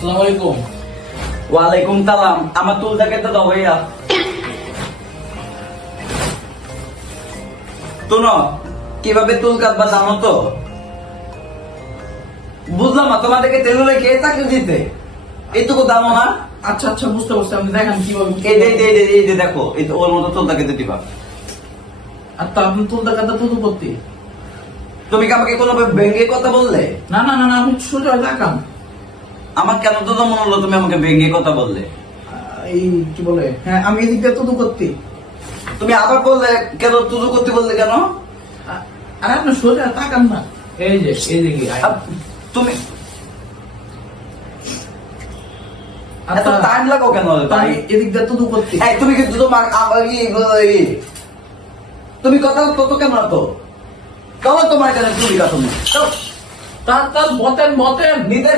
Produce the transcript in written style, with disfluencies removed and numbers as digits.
আসসালামু আলাইকুম। ওয়ালাইকুম সালাম। আমার চুলটাকে তো দাও ভাইয়া। শোনো, কিভাবে চুল কাটবা জানো তো? বুঝলাম না, তোমাদেরকে তেলুলে কে চাকরি দিতে? এইটুকু জানো না? আচ্ছা আচ্ছা, বুঝতে পারছি। আপনি দেখেন কিভাবে। এই যে দেখো, এই তো ওর মতো চুলটা কেটে দিবা। আর তা আপনি তুলতে কাটা তুলু করতে। তুমি কি আমাকে কোনো ভেঙ্গে কথা বললে? না না না না, আপনি সোজা দেখান। আমার কেন তো মনে হলো তুমি আমাকে ভেঙ্গে কথা বললে? এই কি বলে, হ্যাঁ আমি এদিক দিয়ে তুলু করতে। তুমি আবার বললে কেন? তুজু করতে বললে কেন? আর আপনি সোজা তাকান না। এই যে এইদিকে তুমি এত আচ্ছা, টাইম লাগো কেন? তাই এদিক দিয়ে তুলু করতে। এই তুমি কিন্তু তোমার তুমি কথা কত কেন তো? কেন তোমার কাছে তুমি তার তার বতেন বতেন। নিজের